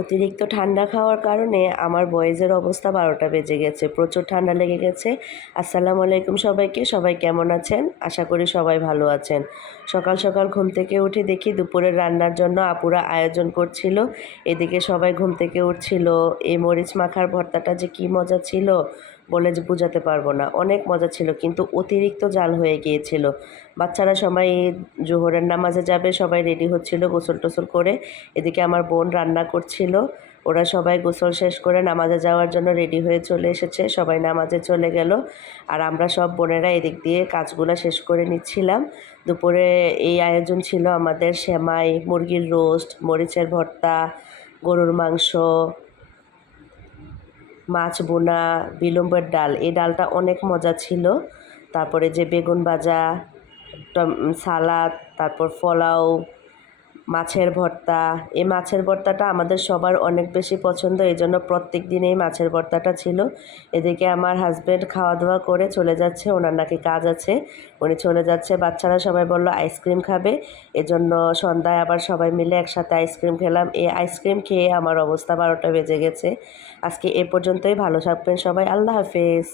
অতিরিক্ত ঠান্ডা খাওয়ার কারণে আমার বয়েজের অবস্থা 12টা বেজে গেছে, প্রচুর ঠান্ডা লেগে গেছে। আসসালামু আলাইকুম সবাইকে, সবাই কেমন আছেন? আশা করি সবাই ভালো আছেন। সকাল সকাল ঘুম থেকে উঠে দেখি দুপুরের রান্নার জন্য আপুরা আয়োজন করছিল। এদিকে সবাই ঘুম থেকে উঠছিল। এই মরিচ মাখার ভর্তাটা যে কী মজা ছিল বলে যে বোঝাতে পারবো না, অনেক মজা ছিল, কিন্তু অতিরিক্ত জাল হয়ে গিয়েছিল। বাচ্চারা সবাই জোহরের নামাজে যাবে, সবাই রেডি হচ্ছিল গোসল টোসল করে। এদিকে আমার বোন রান্না করছিল। ওরা সবাই গোসল শেষ করে নামাজে যাওয়ার জন্য রেডি হয়ে চলে এসেছে, সবাই নামাজে চলে গেল। আর আমরা সব বোনেরা এদিক দিয়ে কাজগুলো শেষ করে নিচ্ছিলাম। দুপুরে এই আয়োজন ছিল আমাদের সেমাই, মুরগির রোস্ট, মরিচের ভর্তা, গরুর মাংস, মাছ বোনা, বিলম্বের ডাল। এই ডালটা অনেক মজা ছিল। তারপরে যে বেগুন ভাজা, সালাদ, তারপর পোলাও, মাছের ভর্তা। এই মাছের ভর্তাটা আমাদের সবার অনেক বেশি পছন্দ, এই জন্য প্রত্যেক দিন এই মাছের ভর্তাটা ছিল। এদিকে আমার হাজব্যান্ড খাওয়া দাওয়া করে চলে যাচ্ছে, ওনার নাকি কাজ আছে, উনি চলে যাচ্ছে। বাচ্চারা সবাই বলল আইসক্রিম খাবে, এজন্য সন্ধ্যায় আবার সবাই মিলে একসাথে আইসক্রিম খেলাম। এই আইসক্রিম খেয়ে আমার অবস্থা 12টা বেজে গেছে। আজকে এ পর্যন্তই, ভালো থাকবেন সবাই, আল্লাহ হাফেজ।